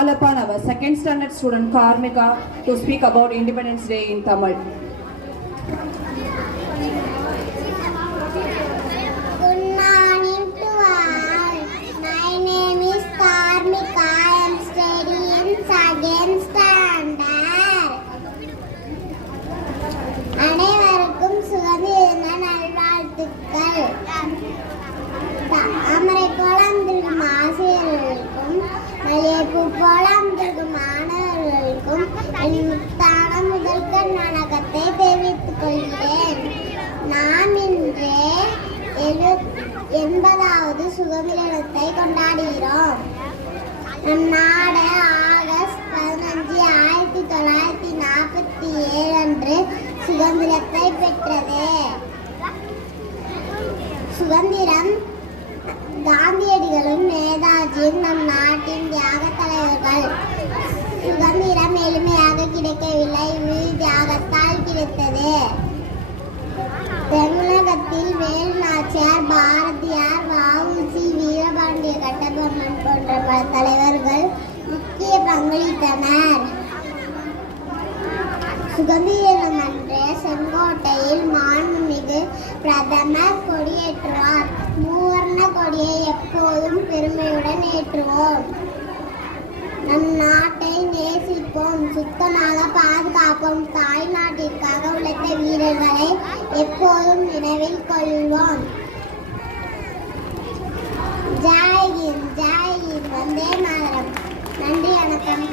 Call upon our second standard student Karmika to speak about Independence Day in Tamil. Good morning to all. My name is Karmika. I am studying second standard. அனைவருக்கும் சுதந்திர தின நல்வாழ்த்துக்கள். தாமரை போல அமர்ந்திருக்கும் ஆசிரியர்களுக்கும் மல்லிகைப்பூ போல அமர்ந்திருக்கும் மாணவர்களுக்கும் என் முத்தான முதல்கண் வணக்கத்தை தெரிவித்துக் கொள்கிறேன். நாம் இன்று 80வது சுதந்திர தினத்தை கொண்டாடுகிறோம். நம் நாடு ஆகஸ்ட் 15, 1947 அன்று சுதந்திரத்தை பெற்றது. சுதந்திரம் காந்தியடிகளும் நேதாஜியும் நம் நாட்டின் தியாக தலைவர்கள். சுதந்திரம் எளிமையாக கிடைக்கவில்லை, தியாகத்தால் கிடைத்தது. தமிழகத்தில் வேலு நாச்சியார், பாரதியார், வ.உ.சி., வீரபாண்டிய கட்டபொம்மன் போன்ற பல தலைவர்கள் முக்கிய பங்களித்தனர். சுதந்திர தினம் அன்று செங்கோட்டையில் மாண்புமிகு பிரதமர் கொடியேற்றுவார். மூவர்ண கொடியை எப்போதும் பெருமையுடன் ஏற்றுவோம். நம் நாட்டை நேசிப்போம், சுத்தமாக பாதுகாப்போம். தாய் நாட்டிற்காக உழைத்த வீரர்களை எப்போதும் நினைவில் கொள்வோம். ஜெய் ஹிந்த், ஜெய் ஹிந்த், வந்தே மாதரம். நன்றி, வணக்கம்.